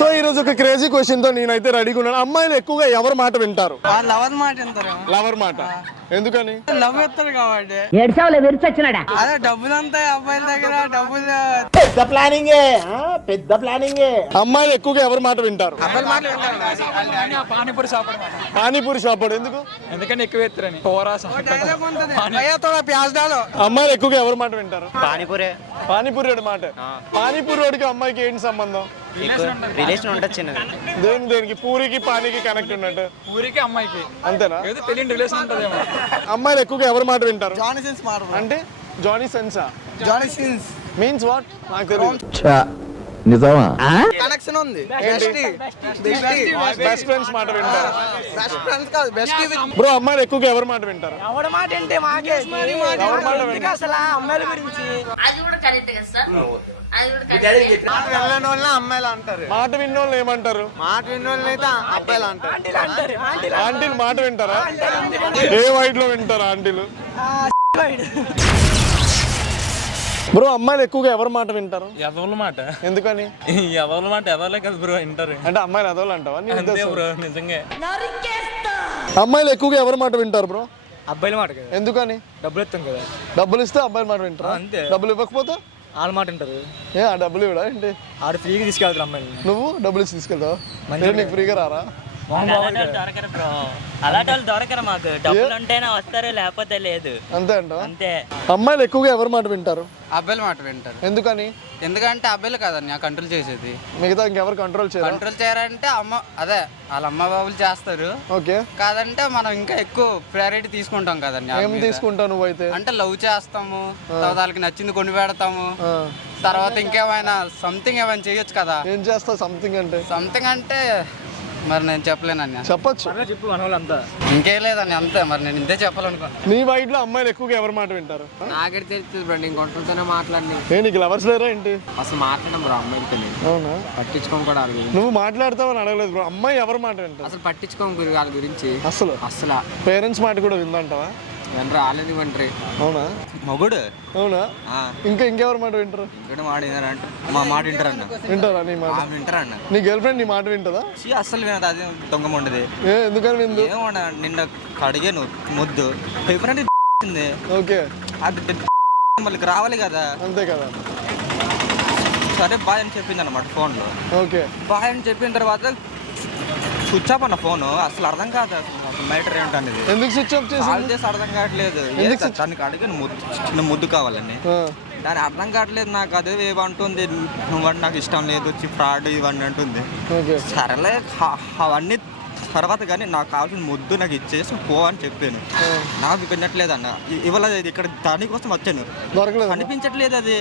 So ఈ రోజు ఒక క్రేజీ క్వశ్చన్ తో నేనైతే రెడీగా ఉన్నాను. అమ్మాయిలు ఎక్కువగా ఎవరి మాట వింటారు? లవర్ మాట వింటారు. లవర్ మాట ఎందుకని? లవ్ ఎత్తారు కాబట్టి. అదే డబ్బులంతా అబ్బాయిల దగ్గర డబ్బులు. పెద్ద ప్లానింగ్. అమ్మాయిలు ఎక్కువగా ఎవరి మాట వింటారు? అబ్బాయిల మాట వింటారు. పానీపూరి షాప్ ఎందుకు? ఎందుకని ఎక్కువ ఎత్తురని అమ్మాయిలు ఎక్కువగా ఎవరి మాట వింటారు? పానీపూరి వాడి మాట. పానీపూరి వాడికి అమ్మాయికి ఏంటి సంబంధం? రిలేషన్ ఉంటుంది చిన్నది. దేనికి పూరికి పానీకి కనెక్ట్ ఉన్నట్టు? ఊరికి అమ్మాయికి అంతేనా? ఏదో తెలియని రిలేషన్ ఉంటదేమో. అమ్మాయిలు ఎక్కువగా ఎవరి మాట వింటారు? జానీ సిన్స్ మాట. అంటే జానీ సెన్సా? Johnny Sins means what? నాకు తెలియదు. నిజమా? కనెక్షన్ ఉంది. బెస్ట్ ఫ్రెండ్స్ మాట వింటారు. బెస్ట్ ఫ్రెండ్స్ కాదు, బెస్ట్. బ్రో అమ్మాయిలు ఎక్కువగా ఎవరి మాట వింటారు? ఎవరి మాట అంటే మాకే ఎవరి మాట వింటారు? అసలు అమ్మాయిల గురించి అది కూడా కరెక్ట్ కదా సార్, అది కూడా కరెక్ట్. మాట వెళ్ళని వాళ్ళని అమ్మాయిలు అంటారు. మాట విన్న వాళ్ళు ఏమంటారు? మాట విన్న వాళ్ళని అయితే అబ్బాయిలు అంటారు. ఆంటీలు మాట వింటారా? ఏ వైట్ లో వింటారా ఆంటీలు? బ్రో అమ్మాయిలు ఎక్కువగా ఎవరి మాట వింటారు? ఎవరి మాట ఎందుకని? ఎవరి మాట ఎవరిలే కదా బ్రో వింటారు. అంటే అమ్మాయిలు ఎదవలు అంటావా? నీ అంతే ఉద్దేశం? బ్రో, నిజంగా అమ్మాయిలు ఎక్కువగా ఎవరి మాట వింటారు బ్రో? అబ్బాయిల మాట కదా. ఎందుకని? డబ్బులు ఎత్తాం కదా, డబ్బులు ఇస్తే అబ్బాయిల మాట వింటారా? అంతే. డబ్బులు ఇవ్వకపోతే వాళ్ళ మాట వింటారు. ఆ డబ్బులు ఇవ్వడా ఏంటి? ఆడు ఫ్రీగా తీసుకెళ్తారు అమ్మాయిని. నువ్వు డబ్బులు ఇచ్చి తీసుకెళ్తావా? నేను నీకు ఫ్రీగా రారా? దొరకరు బ్రో, అలాంటి వాళ్ళు దొరకరు మాకు. డబ్బులు ఉంటేనే వస్తారు, లేకపోతే లేదు. అంతే అంట. అంతే. అమ్మాయిలు ఎక్కువగా ఎవరి మాట వింటారు? అబ్బాయిల మాట వింటారు. ఎందుకని? ఎందుకంటే అబ్బాయిలు కదన్నా కంట్రోల్ చేసేది. మిగతా ఇంకెవరు కంట్రోల్ చేయరు? కంట్రోల్ చేయాలంటే అదే వాళ్ళ అమ్మ బాబులు చేస్తారు. ఓకే. కాదంటే మనం ఇంకా ఎక్కువ ప్రయారిటీ తీసుకుంటాం కదండి. ఏం తీసుకుంటావు నువ్వైతే? అంటే లవ్ చేస్తాము, తర్వాత వాళ్ళకి నచ్చింది కొని పెడతాము, తర్వాత ఇంకేమైనా సంథింగ్ ఏమైనా చేయొచ్చు కదా. ఏం చేస్తావు సంథింగ్ అంటే? సంథింగ్ అంటే మరి నేను చెప్పలేనన్నా. చెప్పొచ్చు. చెప్పు మన వాళ్ళంతా. ఇంకేం లేదండి, అంతే. మరి నేను ఇంతే చెప్పాలనుకున్నా. నీ వైట్ లో అమ్మాయిలు ఎక్కువగా ఎవరి మాట వింటారు? నాకే తెలుస్తుంది బ్రో, నేను కొంటతోనే మాట్లాడి. నీకు లవర్స్ లేరా ఏంటి? అసలు మాట్లాడడం బ్రో అమ్మాయిలతో. అవునా? పట్టించుకోం కూడా వాళ్ళ గురించి. నువ్వు మాట్లాడతావని అడగలేదు బ్రో. అమ్మాయి ఎవరి మాట వింటారు? అసలు పట్టించుకోం గురి వాళ్ళ గురించి అసలు. పేరెంట్స్ మాట కూడా విందంటావా? రాలేదు వంటరి. అవునా? మొగుడు. అవునా? ఇంకెవరి మాట వింటారు? మా మాట వింటారన్న. వింటారా నీ మాట? వింటారన్న. నీ గర్ల్ ఫ్రెండ్ నీ మాట వింటదా? అస్సలు వినదు, అదే దొంగ ఉండదు. ఎందుకని విందు? ఏమన్నా నిన్న కడిగాను ముద్దు పేపర్ అంటే ఓకే. అది మళ్ళీ రావాలి కదా. అంతే కదా. సరే బాయ్ అని చెప్పింది అనమాట ఫోన్లో. ఓకే. బాయ్ అని చెప్పిన తర్వాత స్విచ్ ఆఫ్ అన్న ఫోన్. అసలు అర్థం కాదు అసలు మ్యాటర్ ఏంటనేది. ఎందుకు స్విచ్ ఆఫ్ కాల్ చేసి అర్థం కావట్లేదు. దానికి అడిగాను చిన్న ముద్దు కావాలని. దాని అర్థం కావట్లేదు నాకు. అదే ఏమంటుంది, నువ్వంటే నాకు ఇష్టం లేదు, ఫ్రాడ్ ఇవన్నీ అంటుంది. సరేలే అవన్నీ తర్వాత కానీ నాకు కావాల్సిన ముద్దు నాకు ఇచ్చేసి పో అని చెప్పాను. నాకు వినట్లేదు అన్న. ఇవాళ ఇక్కడ దానికోసం వచ్చాను, కనిపించట్లేదు అది.